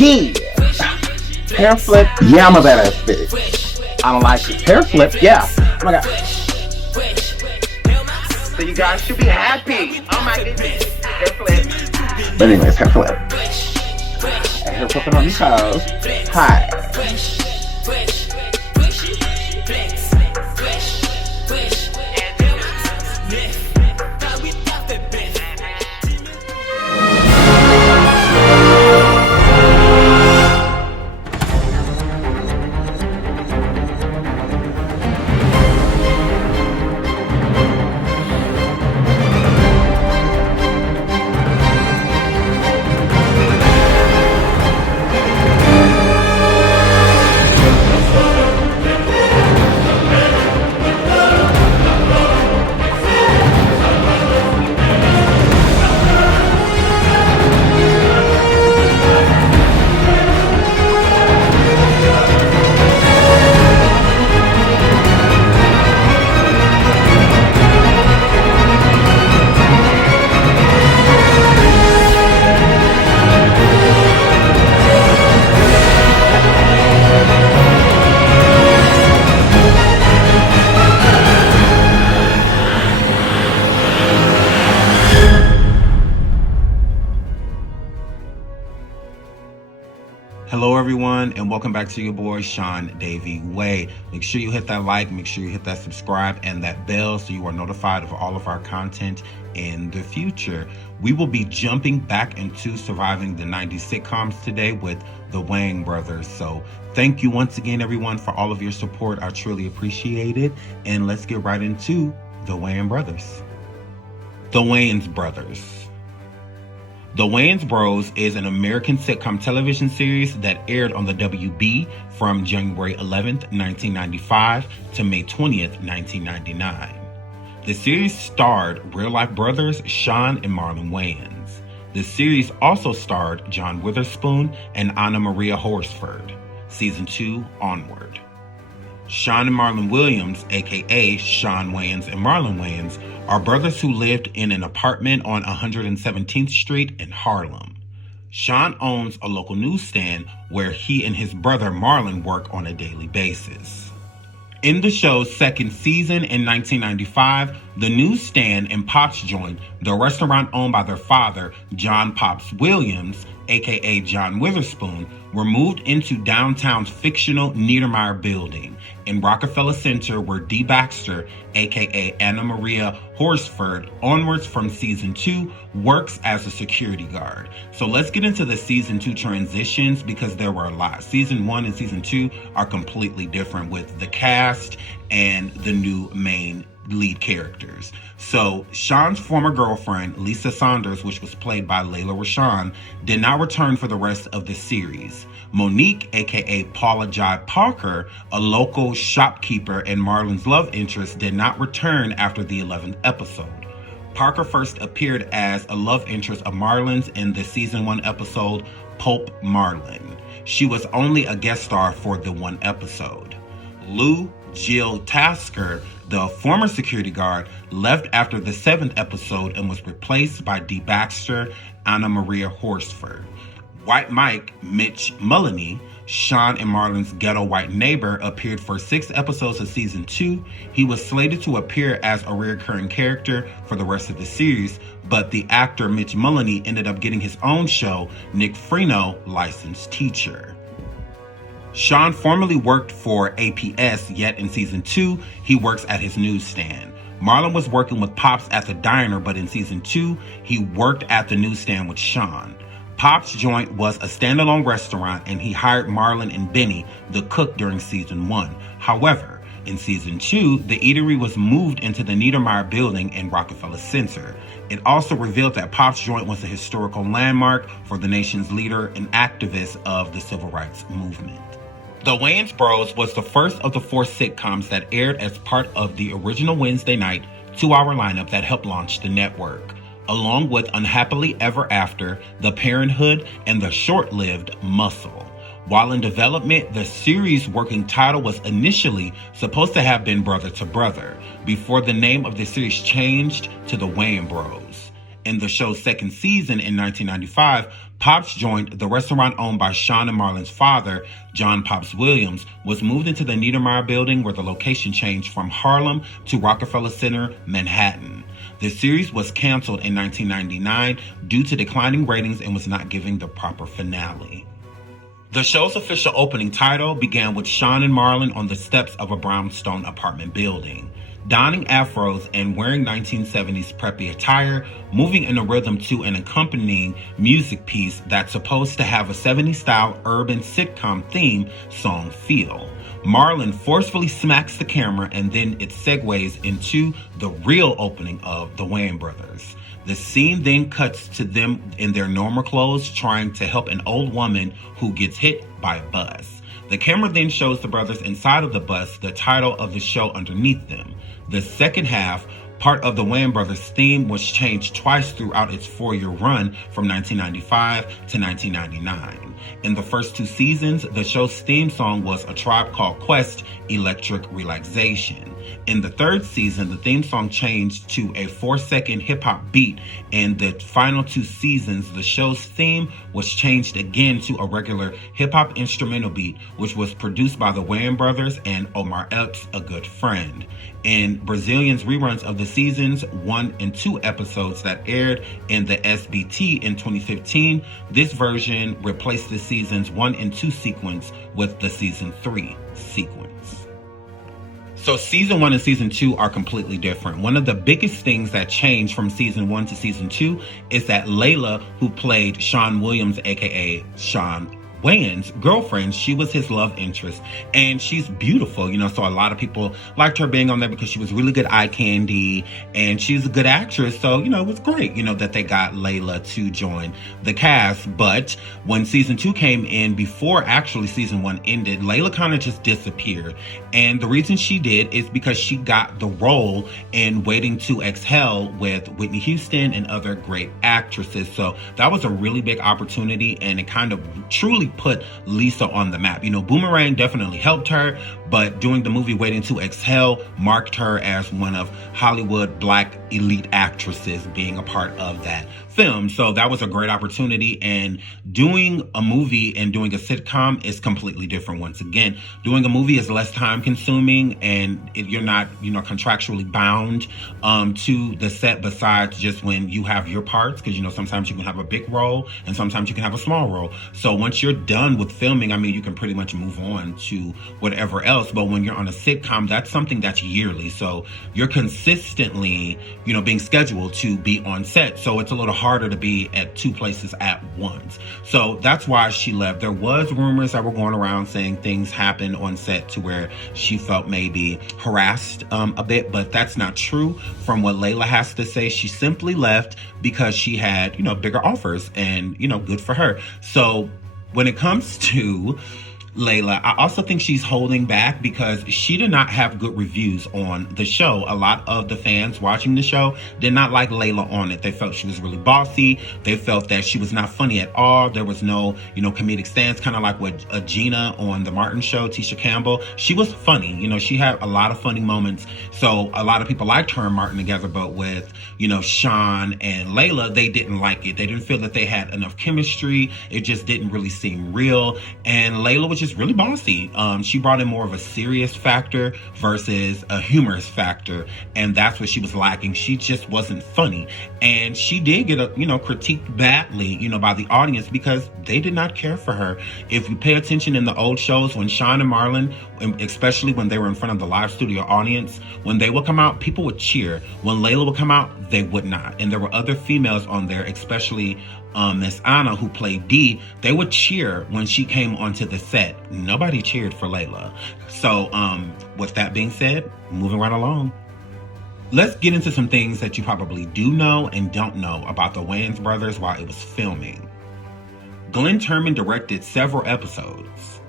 Yeah. Hair flip. Yeah, I'm a badass bitch. I don't like it. Hair flip. Yeah. Oh my god. So you guys should be happy. Oh my goodness. Hair flip. But anyways, hair flip. And hair flipping on these hoes. Hi. Hello everyone, and welcome back to your boy SeanDavieWay. Make sure you hit that like, make sure you hit that subscribe and that bell so you are notified of all of our content in the future. We will be jumping back into surviving the 90s sitcoms today with the Wayans brothers. So thank you once again everyone for all of your support. I truly appreciate it. And let's get right into the Wayans brothers. The Wayans brothers. The Wayans Bros is an American sitcom television series that aired on the WB from January 11th, 1995 to May 20th, 1999. The series starred real-life brothers Shawn and Marlon Wayans. The series also starred John Witherspoon and Anna Maria Horsford. Season 2 onward. Shawn and Marlon Williams, aka Shawn Wayans and Marlon Wayans, are brothers who lived in an apartment on 117th Street in Harlem. Shawn owns a local newsstand where he and his brother Marlon work on a daily basis. In the show's second season in 1995, the newsstand and Pops joint, the restaurant owned by their father, John Pops Williams, aka John Witherspoon, were moved into downtown's fictional Niedermeyer building in Rockefeller Center, where Dee Baxter, aka Anna Maria Horsford, onwards from season 2, works as a security guard. So let's get into the season 2 transitions because there were a lot. Season 1 and season 2 are completely different with the cast and the new main lead characters. So Shawn's former girlfriend, Lisa Saunders, which was played by Layla Rashawn, did not return for the rest of the series. Monique, aka Paula Jai Parker, a local shopkeeper and Marlon's love interest, did not return after the 11th episode. Parker first appeared as a love interest of Marlon's in the season 1 episode Pulp Marlon. She was only a guest star for the one episode. Lou Jill Tasker, the former security guard, left after the 7th episode and was replaced by Dee Baxter, Anna Maria Horsford. White Mike, Mitch Mullany, Shawn and Marlon's ghetto white neighbor, appeared for 6 episodes of season 2. He was slated to appear as a recurring character for the rest of the series, but the actor Mitch Mullany ended up getting his own show, Nick Freno, Licensed Teacher. Shawn formerly worked for APS, yet in season 2, he works at his newsstand. Marlon was working with Pops at the diner, but in season 2, he worked at the newsstand with Shawn. Pop's joint was a standalone restaurant, and he hired Marlon and Benny, the cook, during season 1. However, in season 2, the eatery was moved into the Niedermeyer building in Rockefeller Center. It also revealed that Pop's joint was a historical landmark for the nation's leader and activist of the civil rights movement. The Wayans Bros was the first of the 4 sitcoms that aired as part of the original Wednesday night 2-hour lineup that helped launch the network, along with Unhappily Ever After, The Parenthood, and the short-lived Muscle. While in development, the series' working title was initially supposed to have been Brother to Brother, before the name of the series changed to The Wayans Bros. In the show's second season in 1995, Pops joined the restaurant owned by Shawn and Marlon's father, John Pops Williams, was moved into the Niedermeyer building where the location changed from Harlem to Rockefeller Center, Manhattan. The series was canceled in 1999 due to declining ratings and was not giving the proper finale. The show's official opening title began with Shawn and Marlon on the steps of a brownstone apartment building, donning afros and wearing 1970s preppy attire, moving in a rhythm to an accompanying music piece that's supposed to have a 70s-style urban sitcom theme song feel. Marlon forcefully smacks the camera and then it segues into the real opening of the Wayans brothers. The scene then cuts to them in their normal clothes trying to help an old woman who gets hit by a bus. The camera then shows the brothers inside of the bus, the title of the show underneath them. The second half, part of the Wayans brothers theme, was changed twice throughout its 4-year run from 1995 to 1999. In the first 2 seasons, the show's theme song was A Tribe Called Quest, Electric Relaxation. In the 3rd season, the theme song changed to a 4-second hip-hop beat. In the final 2 seasons, the show's theme was changed again to a regular hip-hop instrumental beat, which was produced by the Wayans brothers and Omar Epps, a good friend. In Brazilian's reruns of the seasons 1 and 2 episodes that aired in the SBT in 2015, this version replaced the seasons 1 and 2 sequence with the season 3 sequence. So season 1 and season 2 are completely different. One of the biggest things that changed from season 1 to season 2 is that Layla, who played Shawn Williams, aka Shawn Wayans' girlfriend, she was his love interest, and she's beautiful, so a lot of people liked her being on there because she was really good eye candy and she's a good actress. So, it was great, that they got Layla to join the cast. But when season 2 came in, before actually season 1 ended, Layla kind of just disappeared. And the reason she did is because she got the role in Waiting to Exhale with Whitney Houston and other great actresses. So that was a really big opportunity, and it kind of truly put Lisa on the map. Boomerang definitely helped her, but doing the movie Waiting to Exhale marked her as one of Hollywood Black elite actresses being a part of that film. So that was a great opportunity, and doing a movie and doing a sitcom is completely different. Once again, doing a movie is less time consuming, and you're not, contractually bound to the set, besides just when you have your parts, because sometimes you can have a big role and sometimes you can have a small role. So once you're done with filming, you can pretty much move on to whatever else. But when you're on a sitcom, that's something that's yearly, so you're consistently being scheduled to be on set. So it's a little harder to be at 2 places at once. So that's why she left. There was rumors that were going around saying things happened on set to where she felt maybe harassed a bit, but that's not true. From what Layla has to say, she simply left because she had, bigger offers, and, good for her. So when it comes to Layla, I also think she's holding back because she did not have good reviews on the show. A lot of the fans watching the show did not like Layla on it. They felt she was really bossy. They felt that she was not funny at all. There was no, comedic stance, kind of like with Gina on the Martin show, Tisha Campbell. She was funny. She had a lot of funny moments. So a lot of people liked her and Martin together, but with, Shawn and Layla, they didn't like it. They didn't feel that they had enough chemistry. It just didn't really seem real. And Layla was just really bossy. She brought in more of a serious factor versus a humorous factor, and that's what she was lacking. She just wasn't funny, and she did get critiqued badly, by the audience because they did not care for her. If you pay attention in the old shows, when Shawn and Marlon, especially when they were in front of the live studio audience, when they would come out, people would cheer. When Layla would come out, they would not. And there were other females on there, especially Miss Anna, who played Dee. They would cheer when she came onto the set. Nobody cheered for Layla. So with that being said, moving right along, let's get into some things that you probably do know and don't know about the Wayans brothers while it was filming. Glenn Turman directed several episodes.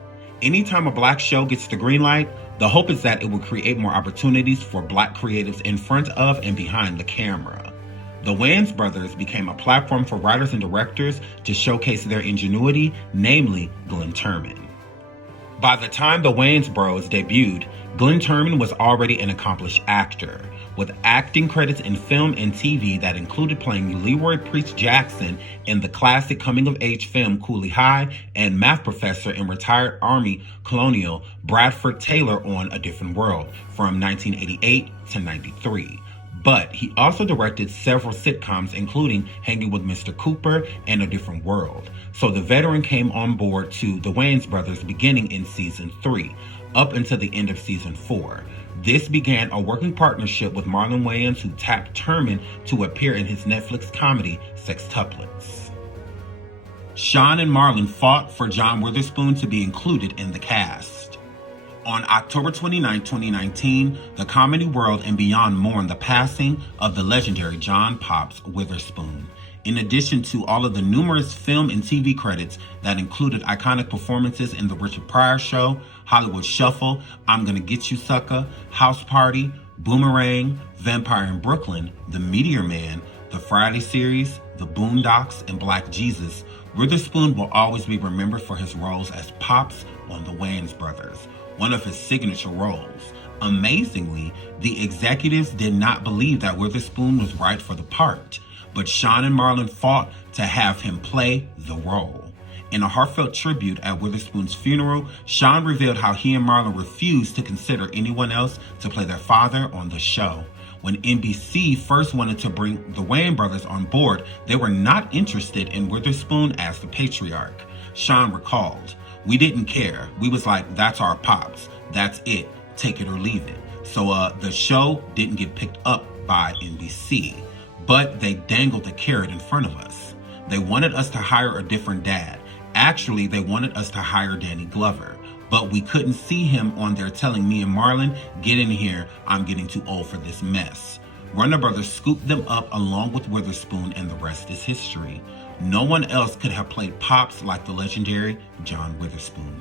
Anytime a Black show gets the green light, the hope is that it will create more opportunities for Black creatives in front of and behind the camera. The Wayans brothers became a platform for writers and directors to showcase their ingenuity, namely Glenn Turman. By the time the Wayans bros debuted, Glenn Turman was already an accomplished actor. with acting credits in film and TV that included playing Leroy Priest Jackson in the classic coming-of-age film Cooley High and math professor in retired Army Colonel Bradford Taylor on A Different World from 1988 to 93. But he also directed several sitcoms, including Hanging with Mr. Cooper and A Different World. So the veteran came on board to the Wayans brothers beginning in season 3, up until the end of season 4. This began a working partnership with Marlon Wayans, who tapped Turman to appear in his Netflix comedy Sextuplets. Shawn and Marlon fought for John Witherspoon to be included in the cast. On October 29, 2019, the comedy world and beyond mourned the passing of the legendary John Pops Witherspoon. In addition to all of the numerous film and TV credits that included iconic performances in The Richard Pryor Show, Hollywood Shuffle, I'm Gonna Get You Sucker, House Party, Boomerang, Vampire in Brooklyn, The Meteor Man, The Friday series, The Boondocks, and Black Jesus, Witherspoon will always be remembered for his roles as Pops on The Wayans Brothers, one of his signature roles. Amazingly, the executives did not believe that Witherspoon was right for the part, but Shawn and Marlon fought to have him play the role. In a heartfelt tribute at Witherspoon's funeral, Shawn revealed how he and Marlon refused to consider anyone else to play their father on the show. When NBC first wanted to bring the Wayans brothers on board, they were not interested in Witherspoon as the patriarch. Shawn recalled, "We didn't care. We was like, that's our Pops. That's it. Take it or leave it." So the show didn't get picked up by NBC, but they dangled the carrot in front of us. They wanted us to hire a different dad. Actually, they wanted us to hire Danny Glover, but we couldn't see him on there telling me and Marlon, "Get in here, I'm getting too old for this mess." Warner Brothers scooped them up along with Witherspoon, and the rest is history. No one else could have played Pops like the legendary John Witherspoon.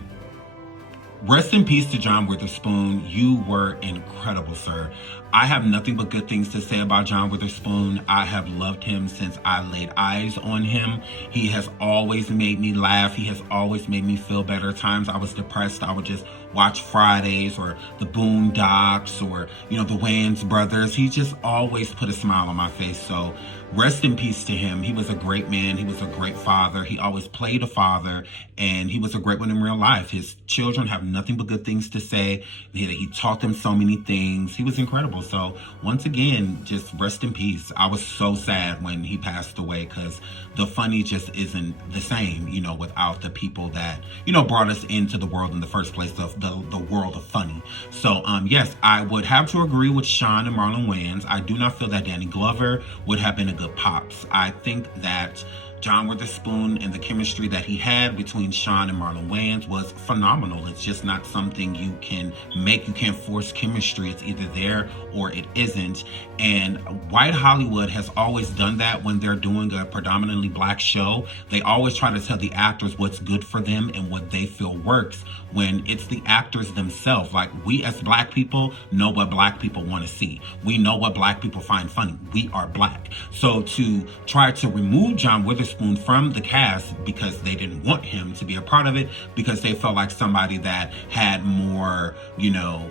Rest in peace to John Witherspoon. You were incredible, sir. I have nothing but good things to say about John Witherspoon. I have loved him since I laid eyes on him. He has always made me laugh. He has always made me feel better. Times I was depressed, I would just watch Fridays or the Boondocks or, the Wayans brothers. He just always put a smile on my face. So rest in peace to him. He was a great man. He was a great father. He always played a father, and he was a great one in real life. His children have nothing but good things to say. He taught them so many things. He was incredible. So once again, just rest in peace. I was so sad when he passed away, because the funny just isn't the same, without the people that, brought us into the world in the first place, of the world of funny. So yes, I would have to agree with Shawn and Marlon Wayans. I do not feel that Danny Glover would have been a good Pops. I think that John Witherspoon and the chemistry that he had between Shawn and Marlon Wayans was phenomenal. It's just not something you can make. You can't force chemistry. It's either there or it isn't. And white Hollywood has always done that when they're doing a predominantly black show. They always try to tell the actors what's good for them and what they feel works, when it's the actors themselves. Like, we as black people know what black people want to see. We know what black people find funny. We are black. So to try to remove John Witherspoon from the cast because they didn't want him to be a part of it, because they felt like somebody that had more,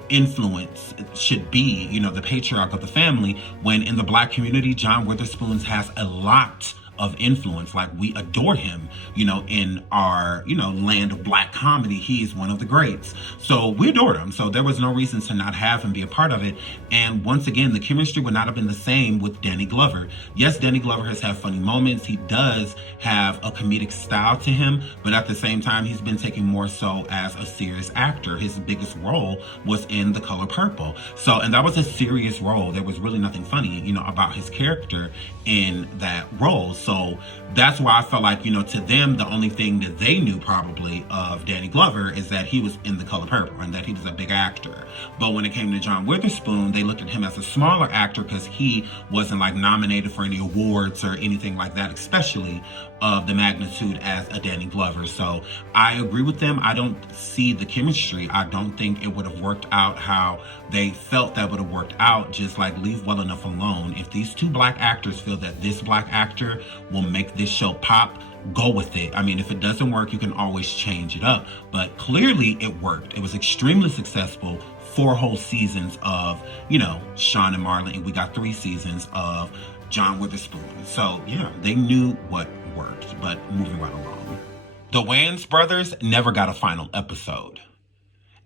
influence should be, the patriarch of the family, when in the black community, John Witherspoon has a lot of influence. Like, we adore him, in our, land of black comedy. He is one of the greats. So we adored him. So there was no reason to not have him be a part of it. And once again, the chemistry would not have been the same with Danny Glover. Yes, Danny Glover has had funny moments. He does have a comedic style to him, but at the same time, he's been taken more so as a serious actor. His biggest role was in The Color Purple. So, and that was a serious role. There was really nothing funny, about his character in that role. So that's why I felt like, to them, the only thing that they knew probably of Danny Glover is that he was in The Color Purple and that he was a big actor. But when it came to John Witherspoon, they looked at him as a smaller actor because he wasn't like nominated for any awards or anything like that, especially of the magnitude as a Danny Glover. So I agree with them. I don't see the chemistry. I don't think it would have worked out how they felt that would have worked out. Just like, leave well enough alone. If these two black actors feel that this black actor will make this show pop, go with it. I mean, if it doesn't work, you can always change it up. But clearly it worked. It was extremely successful 4 whole seasons of, Shawn and Marlon, and we got 3 seasons of John Witherspoon. So, yeah, they knew what worked, but moving right along. The Wayans brothers never got a final episode.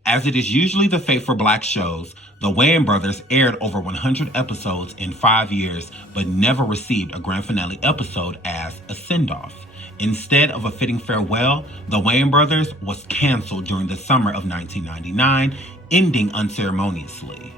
As it is usually the fate for black shows, the Wayans brothers aired over 100 episodes in 5 years, but never received a grand finale episode as a send-off. Instead of a fitting farewell, the Wayans brothers was canceled during the summer of 1999, ending unceremoniously.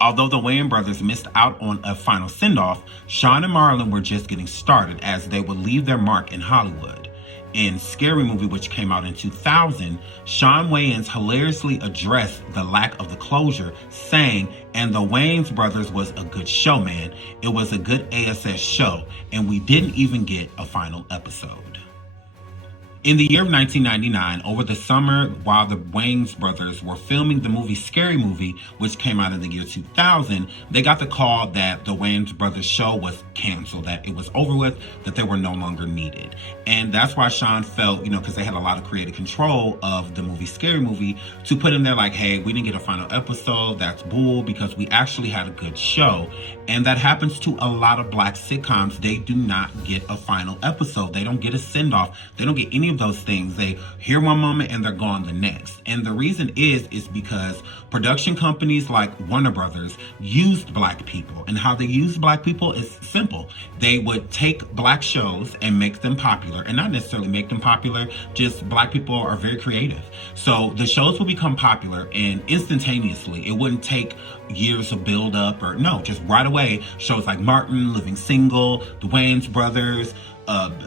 Although the Wayans brothers missed out on a final send-off, Shawn and Marlon were just getting started as they would leave their mark in Hollywood. In Scary Movie, which came out in 2000, Shawn Wayans hilariously addressed the lack of the closure, saying, "And the Wayans brothers was a good show, man. It was a good ASS show, and we didn't even get a final episode." In the year of 1999, over the summer, while the Wayans brothers were filming the movie Scary Movie, which came out in the year 2000, they got the call that the Wayans brothers show was canceled, that it was over with, that they were no longer needed. And that's why Shawn felt, because they had a lot of creative control of the movie Scary Movie, to put in there like, hey, we didn't get a final episode, that's bull, because we actually had a good show. And that happens to a lot of black sitcoms. They do not get a final episode. They don't get a send-off. They don't get any of those things. They hear one moment and they're gone the next. And the reason is because production companies like Warner Brothers used black people. And how they use black people is simple. They would take black shows and make them popular. And not necessarily make them popular, just black people are very creative. So the shows will become popular and instantaneously. It wouldn't take years of build up just right away. Shows like Martin, Living Single, The Wayans Brothers,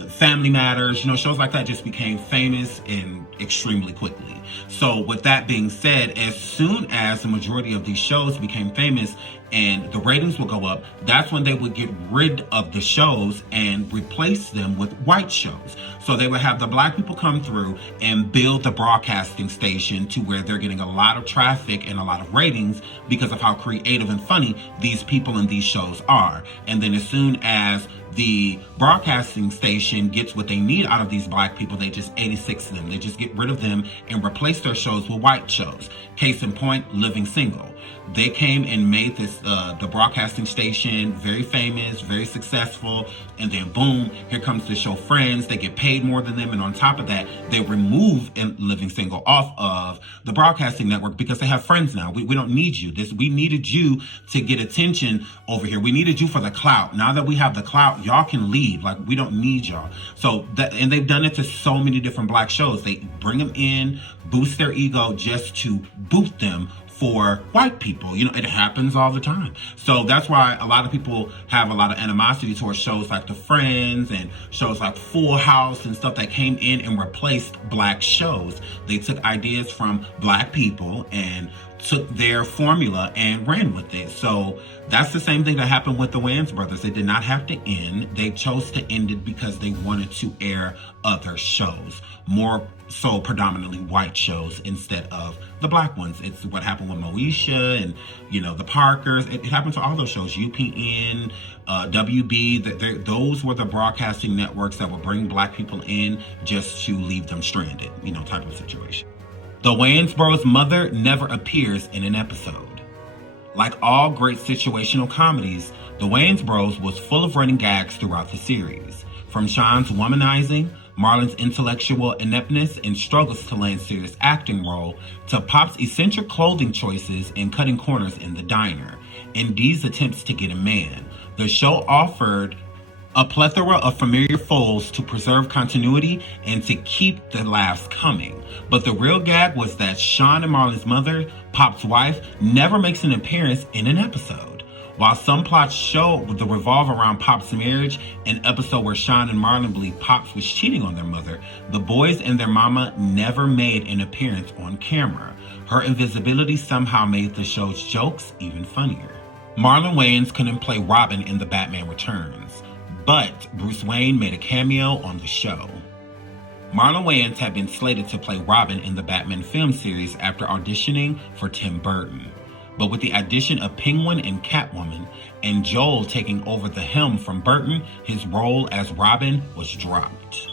Family Matters, shows like that just became famous and extremely quickly. So with that being said, as soon as the majority of these shows became famous and the ratings would go up, that's when they would get rid of the shows and replace them with white shows. So they would have the black people come through and build the broadcasting station to where they're getting a lot of traffic and a lot of ratings because of how creative and funny these people in these shows are. And then as soon as the broadcasting station gets what they need out of these black people, they just 86 them. They just get rid of them and replace their shows with white shows. Case in point, Living Single. They came and made this the broadcasting station very famous, very successful, and then boom, here comes the show Friends. They get paid more than them, and on top of that, they remove Living Single off of the broadcasting network because they have Friends now. We don't need you. We needed you to get attention over here. We needed you for the clout. Now that we have the clout, y'all can leave. Like, we don't need y'all. And they've done it to so many different black shows. They bring them in, boost their ego just to boot them for white people. It happens all the time. So that's why a lot of people have a lot of animosity towards shows like The Friends and shows like Full House and stuff that came in and replaced black shows. They took ideas from black people and took their formula and ran with it. So that's the same thing that happened with the Wayans brothers. They did not have to end. They chose to end it because they wanted to air other shows, more so predominantly white shows instead of the black ones. It's what happened with Moesha and the Parkers. It happened to all those shows. UPN, WB. Those were the broadcasting networks that would bring black people in just to leave them stranded, type of situation. The Wayans bros' mother never appears in an episode. Like all great situational comedies, The Wayans bros was full of running gags throughout the series. From Shawn's womanizing, Marlon's intellectual ineptness and struggles to land serious acting role, to Pop's eccentric clothing choices and cutting corners in the diner, and Dee's attempts to get a man. The show offered a plethora of familiar foes to preserve continuity and to keep the laughs coming. But the real gag was that Shawn and Marlon's mother, Pop's wife, never makes an appearance in an episode. While some plots show the revolve around Pop's marriage, an episode where Shawn and Marlon believe Pops was cheating on their mother, the boys and their mama never made an appearance on camera. Her invisibility somehow made the show's jokes even funnier. Marlon Wayans couldn't play Robin in The Batman Returns, but Bruce Wayne made a cameo on the show. Marlon Wayans had been slated to play Robin in the Batman film series after auditioning for Tim Burton. But with the addition of Penguin and Catwoman, and Joel taking over the helm from Burton, his role as Robin was dropped.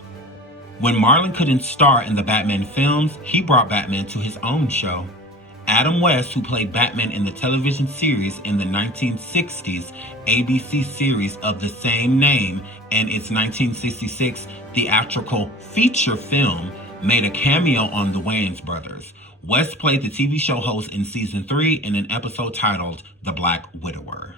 When Marlon couldn't star in the Batman films, he brought Batman to his own show. Adam West, who played Batman in the television series in the 1960s ABC series of the same name and its 1966 theatrical feature film, made a cameo on the Wayans brothers. West played the TV show host in season 3 in an episode titled The Black Widower.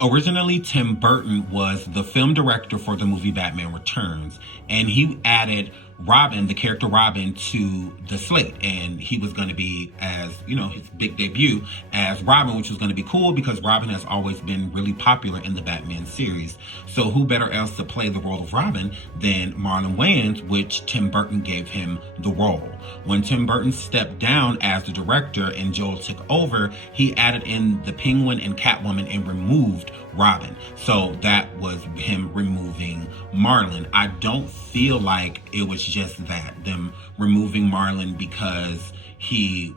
Originally, Tim Burton was the film director for the movie Batman Returns, and he added Robin, the character Robin, to the slate, and he was going to be, as you know, his big debut as Robin, which was going to be cool because Robin has always been really popular in the Batman series. So who better else to play the role of Robin than Marlon Wayans, which Tim Burton gave him the role. When Tim Burton stepped down as the director and Joel took over, he added in the Penguin and Catwoman and removed Robin. So that was him removing Marlon. I don't feel like it was just that, them removing Marlon because he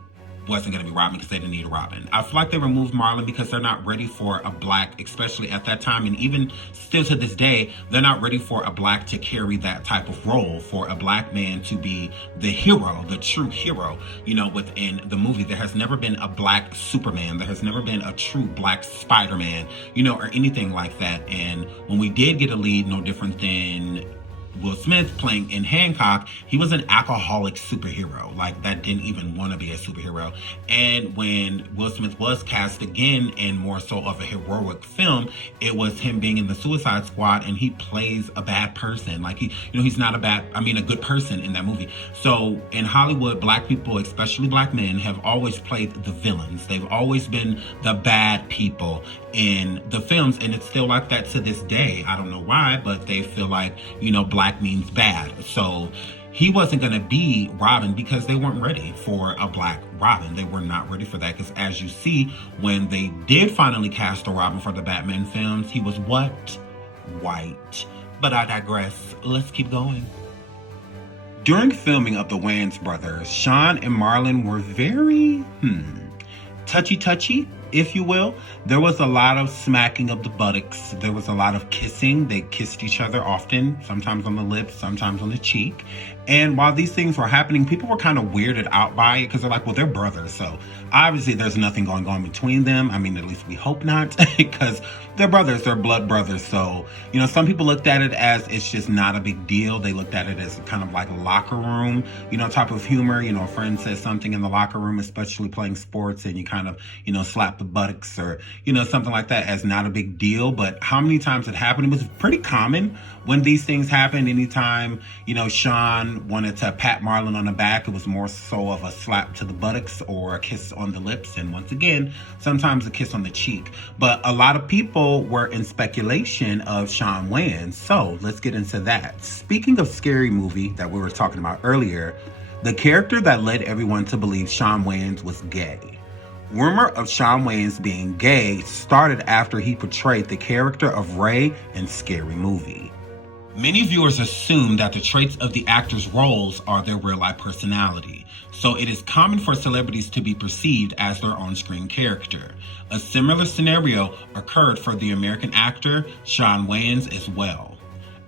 wasn't going to be Robin because they didn't need a Robin. I feel like they removed Marlon because they're not ready for a black, especially at that time, and even still to this day, they're not ready for a black to carry that type of role, for a black man to be the hero, the true hero, you know, within the movie. There has never been a black Superman. There has never been a true black Spider-Man, you know, or anything like that. And when we did get a lead, no different than Will Smith playing in Hancock, he was an alcoholic superhero, like that didn't even want to be a superhero. And when Will Smith was cast again in more so of a heroic film, it was him being in the Suicide Squad, and he plays a bad person. Like he's not a good person in that movie. So in Hollywood, black people, especially black men, have always played the villains. They've always been the bad people in the films, and it's still like that to this day. I don't know why, but they feel like, you know, black means bad. So he wasn't going to be Robin because they weren't ready for a black Robin. They were not ready for that, because as you see, when they did finally cast a Robin for the Batman films, he was what? White. But I digress. Let's keep going. During filming of the Wayans brothers, Shawn and Marlon were very, touchy, if you will. There was a lot of smacking of the buttocks. There was a lot of kissing. They kissed each other often, sometimes on the lips, sometimes on the cheek. And while these things were happening, people were kind of weirded out by it because they're like, well, they're brothers. So obviously there's nothing going on between them. I mean, at least we hope not, because they're brothers, they're blood brothers. So, you know, some people looked at it as it's just not a big deal. They looked at it as kind of like a locker room, you know, type of humor. You know, a friend says something in the locker room, especially playing sports, and you kind of, you know, slap the buttocks or, you know, something like that, as not a big deal. But how many times it happened? It was pretty common when these things happened. Anytime, you know, Shawn wanted to pat Marlon on the back, it was more so of a slap to the buttocks or a kiss on the lips, and once again, sometimes a kiss on the cheek. But a lot of people were in speculation of Shawn Wayans, so let's get into that. Speaking of Scary Movie that we were talking about earlier, the character that led everyone to believe Shawn Wayans was gay. Rumor of Shawn Wayans being gay started after he portrayed the character of Ray in Scary Movie. Many viewers assume that the traits of the actors' roles are their real-life personality, so it is common for celebrities to be perceived as their on-screen character. A similar scenario occurred for the American actor Shawn Wayans as well.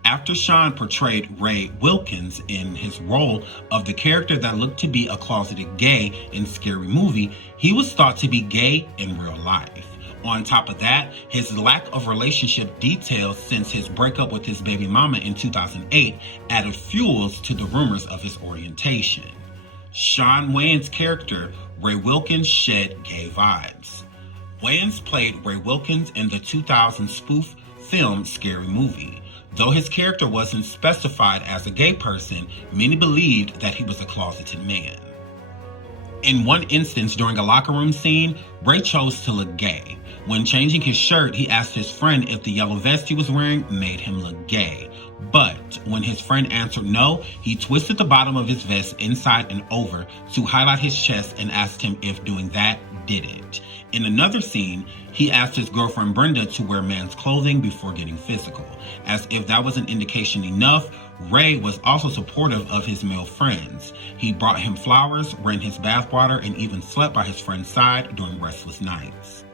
After Shawn portrayed Ray Wilkins in his role of the character that looked to be a closeted gay in Scary Movie, he was thought to be gay in real life. On top of that, his lack of relationship details since his breakup with his baby mama in 2008 added fuels to the rumors of his orientation. Shawn Wayans' character, Ray Wilkins, shed gay vibes. Wayans played Ray Wilkins in the 2000 spoof film Scary Movie. Though his character wasn't specified as a gay person, many believed that he was a closeted man. In one instance, during a locker room scene, Ray chose to look gay. When changing his shirt, he asked his friend if the yellow vest he was wearing made him look gay. But when his friend answered no, he twisted the bottom of his vest inside and over to highlight his chest and asked him if doing that did it. In another scene, he asked his girlfriend Brenda to wear men's clothing before getting physical. As if that wasn't indication enough, Ray was also supportive of his male friends. He brought him flowers, ran his bathwater, and even slept by his friend's side during restless nights.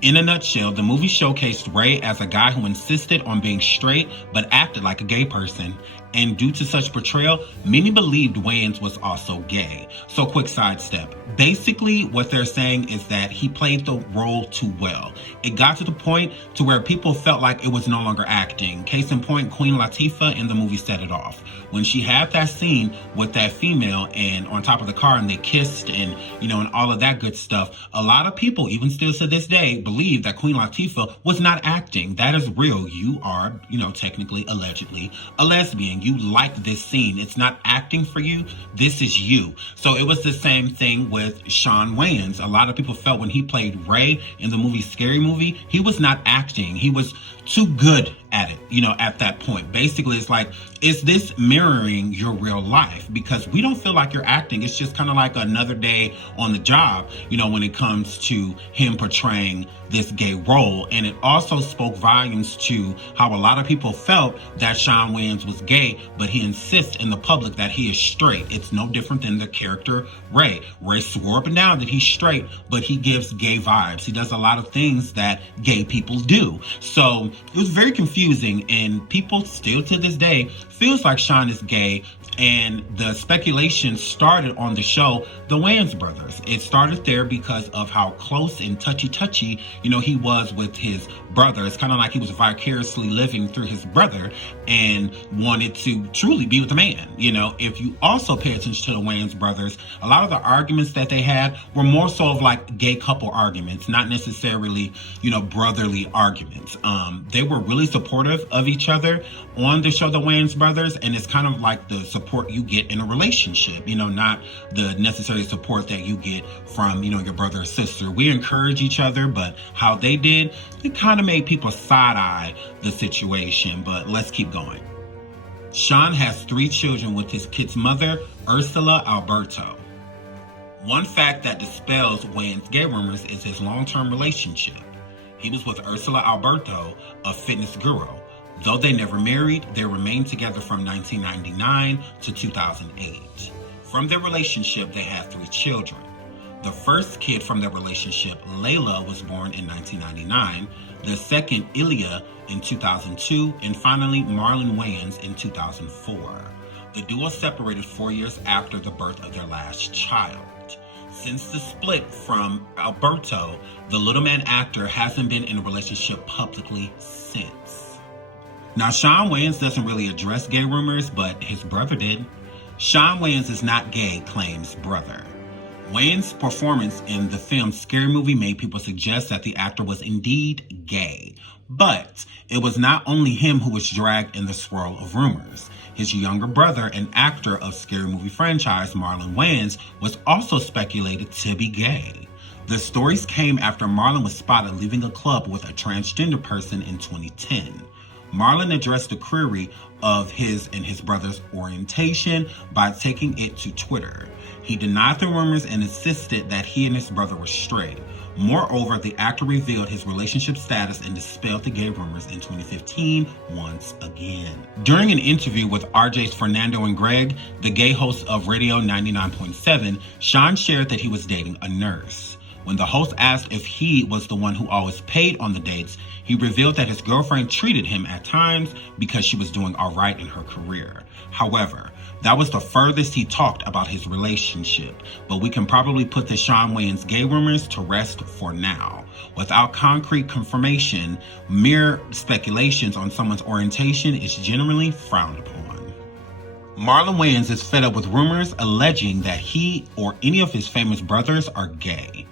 In a nutshell, the movie showcased Ray as a guy who insisted on being straight but acted like a gay person. and due to such portrayal, many believed Wayans was also gay. So quick sidestep. Basically, what they're saying is that he played the role too well. It got to the point to where people felt like it was no longer acting. Case in point, Queen Latifah in the movie set it off. When she had that scene with that female and on top of the car and they kissed and, and all of that good stuff, a lot of people, even still to this day, believe that Queen Latifah was not acting. That is real. You are, technically, allegedly, a lesbian. You like this scene. It's not acting for you. This is you. So it was the same thing with Shawn Wayans. A lot of people felt when he played Ray in the movie Scary Movie, he was not acting. He was too good at it, at that point. Basically, it's like, is this mirroring your real life? Because we don't feel like you're acting. It's just kind of like another day on the job, when it comes to him portraying this gay role. And it also spoke volumes to how a lot of people felt that Shawn Wayans was gay, but he insists in the public that he is straight. It's no different than the character Ray. Ray swore up and down that he's straight, but he gives gay vibes. He does a lot of things that gay people do. So it was very confusing, and people still to this day feels like Shawn is gay. And the speculation started on the show, The Wayans Brothers. It started there because of how close and touchy-touchy, he was with his brother. It's kind of like he was vicariously living through his brother and wanted to truly be with the man. If you also pay attention to the Wayans Brothers, a lot of the arguments that they had were more so of like gay couple arguments, not necessarily, brotherly arguments. They were really supportive of each other on the show, The Wayans Brothers, and it's kind of like the support you get in a relationship, not the necessary support that you get from, your brother or sister. We encourage each other, but how they did, it kind of made people side-eye the situation, but let's keep going. Shawn has 3 children with his kid's mother, Ursula Alberto. One fact that dispels Wayans' gay rumors is his long-term relationship. He was with Ursula Alberto, a fitness guru. Though they never married, they remained together from 1999 to 2008. From their relationship, they had 3 children. The first kid from their relationship, Layla, was born in 1999, the second, Ilya, in 2002, and finally, Marlon Wayans in 2004. The duo separated 4 years after the birth of their last child. Since the split from Alberto, the Little Man actor hasn't been in a relationship publicly since. Now, Shawn Wayans doesn't really address gay rumors, but his brother did. Shawn Wayans is not gay, claims brother. Wayans' performance in the film Scary Movie made people suggest that the actor was indeed gay. But it was not only him who was dragged in the swirl of rumors. His younger brother and actor of Scary Movie franchise, Marlon Wayans, was also speculated to be gay. The stories came after Marlon was spotted leaving a club with a transgender person in 2010. Marlon addressed the query of his and his brother's orientation by taking it to Twitter. He denied the rumors and insisted that he and his brother were straight. Moreover, the actor revealed his relationship status and dispelled the gay rumors in 2015 once again. During an interview with RJ's Fernando and Greg, the gay hosts of Radio 99.7, Shawn shared that he was dating a nurse. When the host asked if he was the one who always paid on the dates, he revealed that his girlfriend treated him at times because she was doing all right in her career. However, that was the furthest he talked about his relationship, but we can probably put the Shawn Wayans gay rumors to rest for now. Without concrete confirmation, mere speculations on someone's orientation is generally frowned upon. Marlon Wayans is fed up with rumors alleging that he or any of his famous brothers are gay.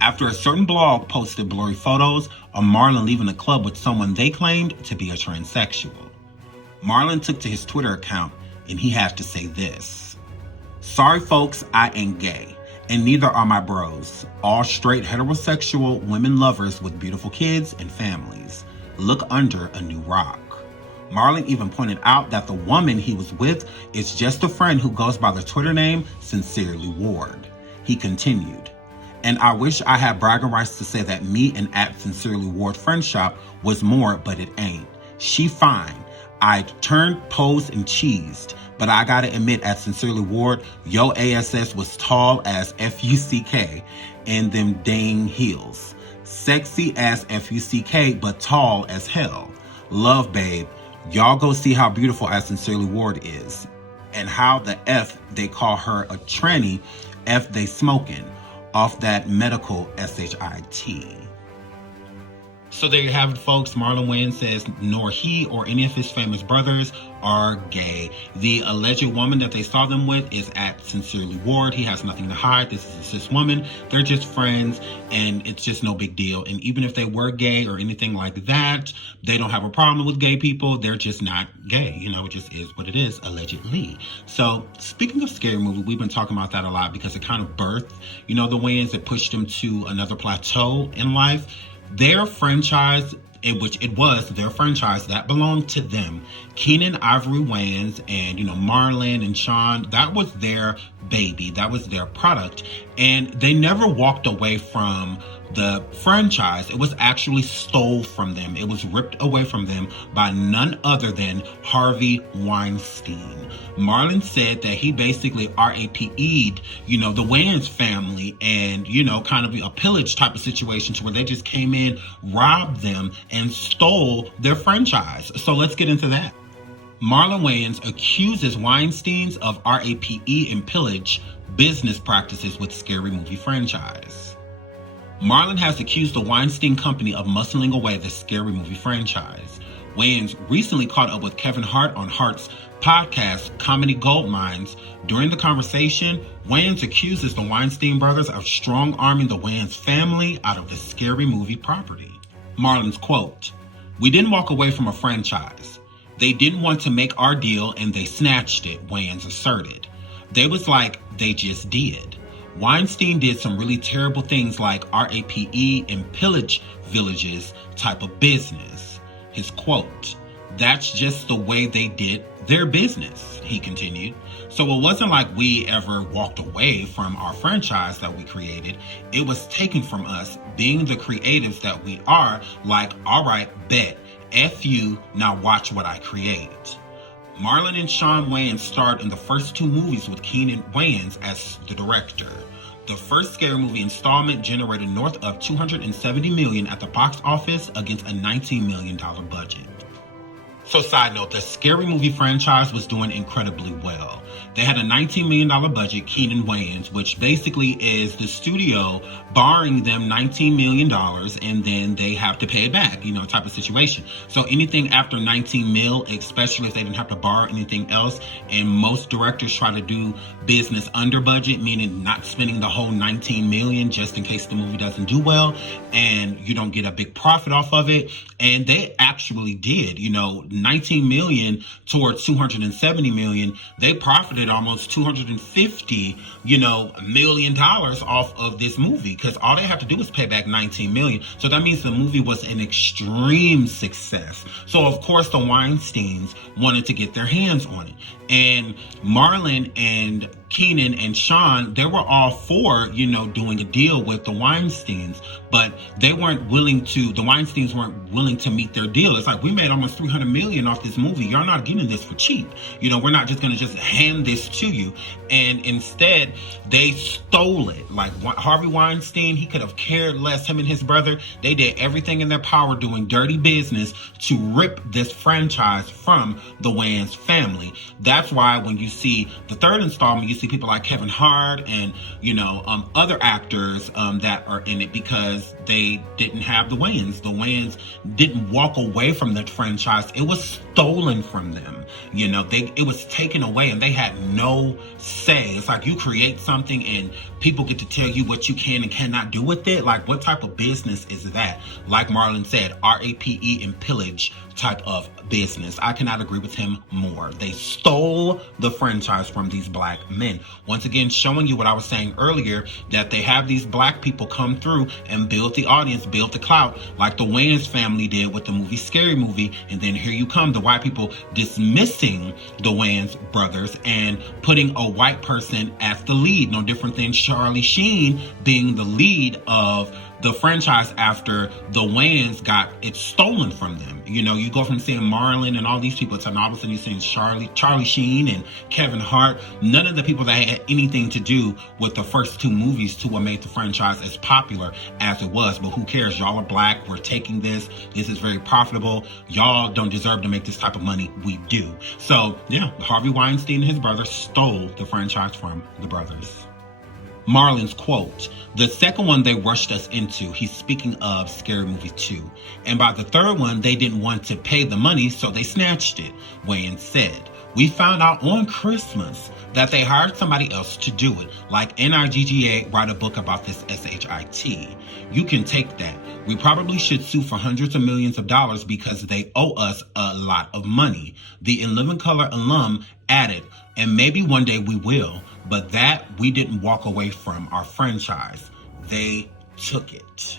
After a certain blog posted blurry photos of Marlon leaving the club with someone they claimed to be a transsexual, Marlon took to his Twitter account and he had to say this: "Sorry folks, I ain't gay, and neither are my bros. All straight heterosexual women lovers with beautiful kids and families. Look under a new rock." Marlon even pointed out that the woman he was with is just a friend who goes by the Twitter name Sincerely Ward. He continued, "And I wish I had bragging rights to say that me and @Sincerely Ward friendship was more, but it ain't. She fine. I turned, posed, and cheesed. But I gotta admit, @Sincerely Ward, yo ASS was tall as FUCK and them dang heels. Sexy as FUCK, but tall as hell. Love, babe. Y'all go see how beautiful as Sincerely Ward is, and how the F they call her a tranny, F they smoking, off that medical SHIT. So there you have it, folks. Marlon Wayans says nor he or any of his famous brothers are gay. The alleged woman that they saw them with is at Sincerely Ward. He has nothing to hide. This is a cis woman. They're just friends, and it's just no big deal. And even if they were gay or anything like that, they don't have a problem with gay people. They're just not gay. You know, it just is what it is, allegedly. So speaking of Scary Movie, we've been talking about that a lot because it kind of birthed, you know, the Wayans. It pushed them to another plateau in life. Their franchise, in which it was their franchise that belonged to them, Keenen Ivory Wayans and, you know, Marlon and Shawn, that was their baby. That was their product. And they never walked away from the franchise. It was actually stole from them. It was ripped away from them by none other than Harvey Weinstein. Marlon said that he basically RAPE'd, you know, the Wayans family and, you know, kind of a pillage type of situation to where they just came in, robbed them, and stole their franchise. So let's get into that. Marlon Wayans accuses Weinsteins of RAPE and pillage business practices with Scary Movie franchise. Marlon has accused the Weinstein Company of muscling away the Scary Movie franchise. Wayans recently caught up with Kevin Hart on Hart's podcast, Comedy Goldmines. During the conversation, Wayans accuses the Weinstein brothers of strong-arming the Wayans family out of the Scary Movie property. Marlon's quote, "We didn't walk away from a franchise. They didn't want to make our deal and they snatched it," Wayans asserted. They was like, they just did. Weinstein did some really terrible things like RAPE and pillage villages type of business. His quote, "That's just the way they did their business," he continued. So it wasn't like we ever walked away from our franchise that we created. It was taken from us, being the creatives that we are, like, all right, bet, F you, now watch what I create. Marlon and Shawn Wayans starred in the first two movies with Keenen Wayans as the director. The first Scary Movie installment generated north of $270 million at the box office against a $19 million budget. So side note, the Scary Movie franchise was doing incredibly well. They had a $19 million budget, Keenen Wayans, which basically is the studio borrowing them $19 million and then they have to pay it back, you know, type of situation. So anything after 19 mil, especially if they didn't have to borrow anything else, and most directors try to do business under budget, meaning not spending the whole 19 million just in case the movie doesn't do well and you don't get a big profit off of it. And they actually did, you know, 19 million towards 270 million. They profited almost 250, million dollars off of this movie because all they have to do is pay back 19 million. So that means the movie was an extreme success. So of course the Weinsteins wanted to get their hands on it. And Marlon and Keenen and Shawn, they were all for, doing a deal with the Weinsteins, but they weren't willing to, the Weinsteins weren't willing to meet their deal. It's like, we made almost 300 million off this movie. You're not getting this for cheap. We're not just going to just hand this to you. And instead, they stole it. Like Harvey Weinstein, he could have cared less, him and his brother. They did everything in their power doing dirty business to rip this franchise from the Wayans family. That's why when you see the third installment, you see people like Kevin Hart and, other actors that are in it because they didn't have the Wayans. The Wayans didn't walk away from the franchise. It was stolen from them. It was taken away and they had no say. It's like you create something and people get to tell you what you can and cannot do with it. Like, what type of business is that? Like Marlon said, RAPE and pillage type of business. I cannot agree with him more. They stole the franchise from these black men. Once again, showing you what I was saying earlier, that they have these black people come through and build the audience, build the clout, like the Wayans family did with the movie Scary Movie. And then here you come, the white people dismissing the Wayans brothers and putting a white person as the lead. No different than Charlie Sheen being the lead of the franchise after the Wayans got it stolen from them. You know, you go from seeing Marlon and all these people to all of a sudden you're seeing Charlie Sheen and Kevin Hart. None of the people that had anything to do with the first two movies to what made the franchise as popular as it was. But who cares? Y'all are black. We're taking this. This is very profitable. Y'all don't deserve to make this type of money. We do. So, yeah, Harvey Weinstein and his brother stole the franchise from the brothers. Marlon's quote, "The second one they rushed us into," he's speaking of Scary Movie 2. "And by the third one, they didn't want to pay the money, so they snatched it," Wayans said. "We found out on Christmas that they hired somebody else to do it. Like NIGGA write a book about this SHIT. You can take that. We probably should sue for hundreds of millions of dollars because they owe us a lot of money." The In Living Color alum added, "And maybe one day we will, but that we didn't walk away from our franchise. They took it."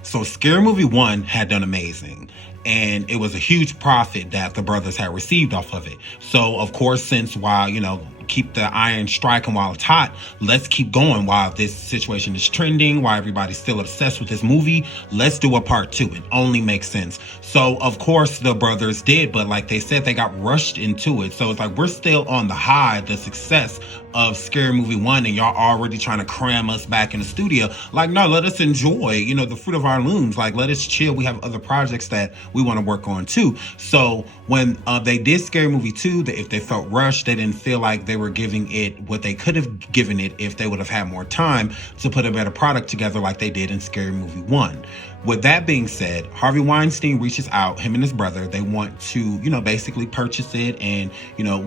So Scary Movie 1 had done amazing, and it was a huge profit that the brothers had received off of it. So, of course, since while, keep the iron striking while it's hot, let's keep going while this situation is trending, while everybody's still obsessed with this movie. Let's do a part 2. It only makes sense. So, of course, the brothers did, but like they said, they got rushed into it. So it's like we're still on the high, the success of Scary Movie 1, and y'all already trying to cram us back in the studio. Like, no, let us enjoy, the fruit of our looms. Like, let us chill. We have other projects that we want to work on too. So when they did Scary Movie 2, if they felt rushed, they didn't feel like they were giving it what they could have given it if they would have had more time to put a better product together like they did in Scary Movie 1. With that being said, Harvey Weinstein reaches out, him and his brother. They want to, basically purchase it and,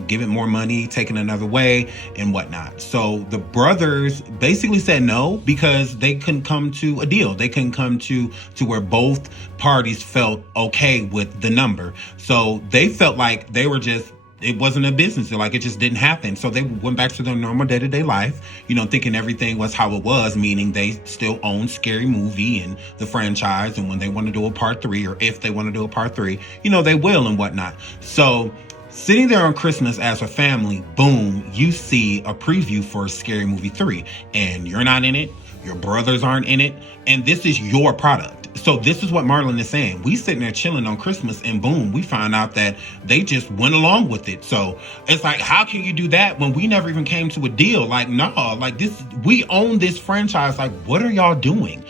give it more money, take it another way and whatnot. So the brothers basically said no because they couldn't come to a deal. They couldn't come to where both parties felt okay with the number. So they felt like they were just, it wasn't a business. Like, it just didn't happen. So they went back to their normal day-to-day life, thinking everything was how it was, meaning they still own Scary Movie and the franchise. And when they want to do a part 3, or if they want to do a part 3, they will and whatnot. So sitting there on Christmas as a family, boom, you see a preview for Scary Movie 3. And you're not in it. Your brothers aren't in it. And this is your product. So this is what Marlon is saying. We sitting there chilling on Christmas and boom, we find out that they just went along with it. So it's like, how can you do that when we never even came to a deal? Like, no, like this, we own this franchise. Like, what are y'all doing?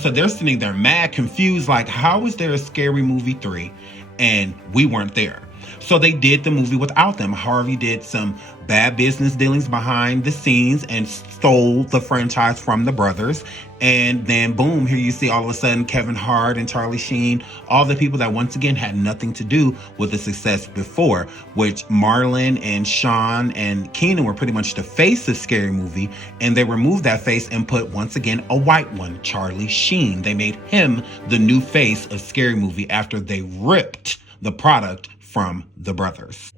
So they're sitting there mad, confused. Like, how is there a Scary Movie 3 and we weren't there? So they did the movie without them. Harvey did some bad business dealings behind the scenes and stole the franchise from the brothers. And then boom, here you see all of a sudden Kevin Hart and Charlie Sheen, all the people that once again had nothing to do with the success before, which Marlon and Shawn and Keenan were pretty much the face of Scary Movie. And they removed that face and put once again a white one, Charlie Sheen. They made him the new face of Scary Movie after they ripped the product from the brothers.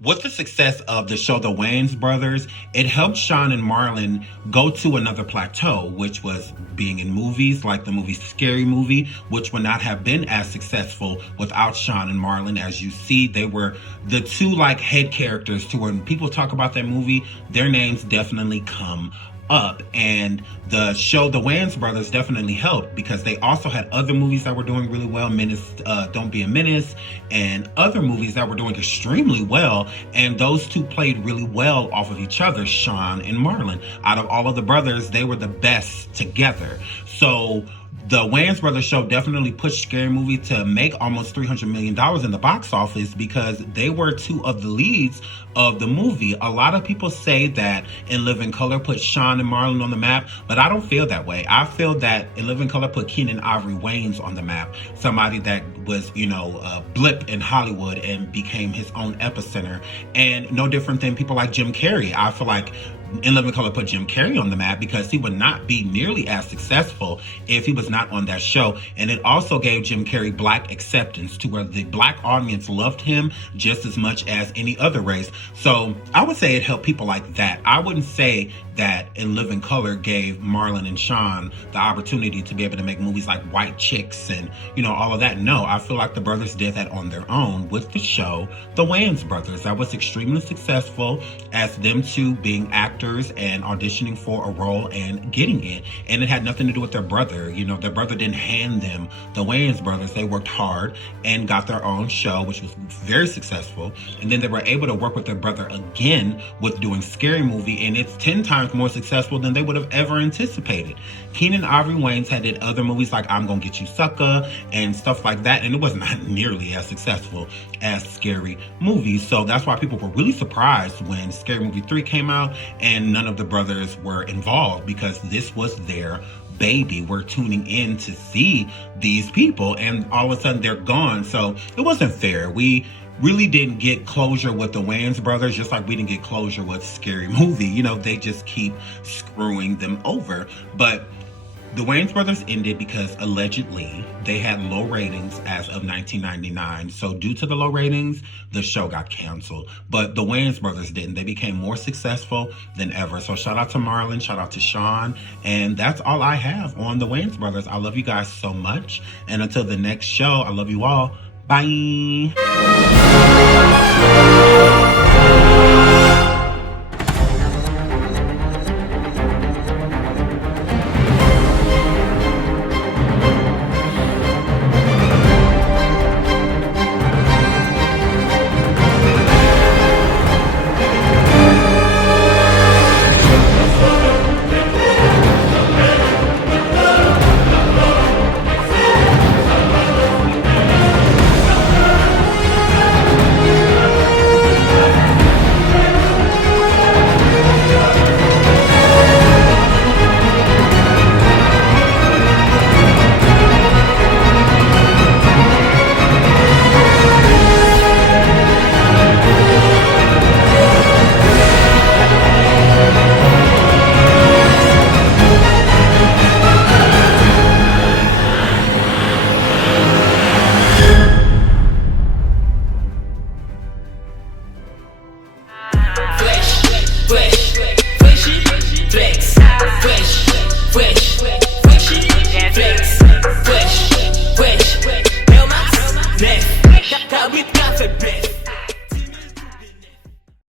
With the success of the show The Wayans Brothers, it helped Shawn and Marlon go to another plateau, which was being in movies like the movie Scary Movie, which would not have been as successful without Shawn and Marlon. As you see, they were the two head characters to when people talk about that movie, their names definitely come up. And the show The Wayans Brothers definitely helped because they also had other movies that were doing really well, Don't Be a Menace, and other movies that were doing extremely well, and those two played really well off of each other, Shawn and Marlon. Out of all of the brothers, they were the best together. So the Wayans Brothers show definitely pushed Scary Movie to make almost $300 million in the box office because they were two of the leads of the movie. A lot of people say that In Living Color put Shawn and Marlon on the map, but I don't feel that way. I feel that In Living Color put Keenan Ivory Wayans on the map, somebody that was, a blip in Hollywood and became his own epicenter. And no different than people like Jim Carrey. I feel like In Living Color put Jim Carrey on the map because he would not be nearly as successful if he was not on that show. And it also gave Jim Carrey black acceptance to where the black audience loved him just as much as any other race. So I would say it helped people like that. I wouldn't say that In Living Color gave Marlon and Shawn the opportunity to be able to make movies like White Chicks and, all of that. No, I feel like the brothers did that on their own with the show The Wayans Brothers. That was extremely successful as them two being actors actors and auditioning for a role and getting it. And it had nothing to do with their brother. You know, their brother didn't hand them the Wayans brothers. They worked hard and got their own show, which was very successful. And then they were able to work with their brother again with doing Scary Movie, and it's 10 times more successful than they would have ever anticipated. Keenen Ivory Wayans had did other movies like I'm Gonna Get You Sucker and stuff like that, and it was not nearly as successful as Scary Movie. So that's why people were really surprised when Scary Movie 3 came out and none of the brothers were involved, because this was their baby. We're tuning in to see these people and all of a sudden they're gone. So it wasn't fair. We really didn't get closure with the Wayans brothers, just like we didn't get closure with Scary Movie. You know, they just keep screwing them over. But the Wayans brothers ended because allegedly they had low ratings as of 1999. So due to the low ratings, the show got canceled. But the Wayans brothers didn't. They became more successful than ever. So shout out to Marlon, shout out to Shawn. And that's all I have on the Wayans brothers. I love you guys so much. And until the next show, I love you all. Bye.